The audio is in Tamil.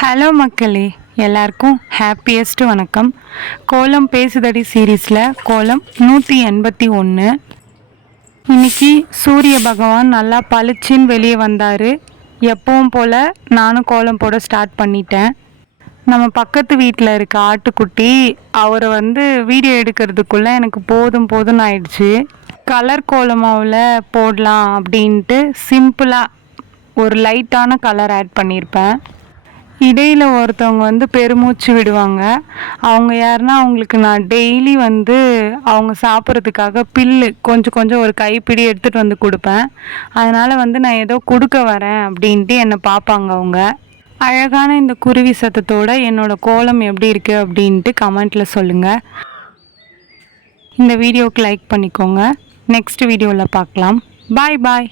ஹலோ மக்களே, எல்லாருக்கும் ஹாப்பியஸ்ட் வணக்கம். கோலம் பேசுதடி சீரீஸில் கோலம் 181. இன்னைக்கு சூரிய பகவான் நல்லா பளிச்சின்னு வெளியே வந்தார். எப்பவும் போல் நானும் கோலம் போட ஸ்டார்ட் பண்ணிட்டேன். நம்ம பக்கத்து வீட்டில் இருக்க ஆட்டுக்குட்டி அவரை வீடியோ எடுக்கிறதுக்குள்ளே எனக்கு போதும்னு ஆயிடுச்சு. கலர் கோலமாவில் போடலாம் அப்படின்ட்டு சிம்பிளாக ஒரு லைட்டான கலர் ஆட் பண்ணியிருப்பேன். இடையில் ஒருத்தவங்க பெருமூச்சு விடுவாங்க. அவங்க யாருன்னா, அவங்களுக்கு நான் டெய்லி அவங்க சாப்பிட்றதுக்காக பில்லு கொஞ்சம் ஒரு கைப்பிடி எடுத்துகிட்டு வந்து கொடுப்பேன். அதனால் நான் ஏதோ கொடுக்க வரேன் அப்படின்ட்டு என்னை பார்ப்பாங்க. அவங்க அழகான இந்த குருவி சத்தத்தோட என்னோடய கோலம் எப்படி இருக்குது அப்படின்ட்டு கமெண்ட்டில் சொல்லுங்கள். இந்த வீடியோவுக்கு லைக் பண்ணிக்கோங்க. நெக்ஸ்ட் வீடியோவில் பார்க்கலாம். பாய்.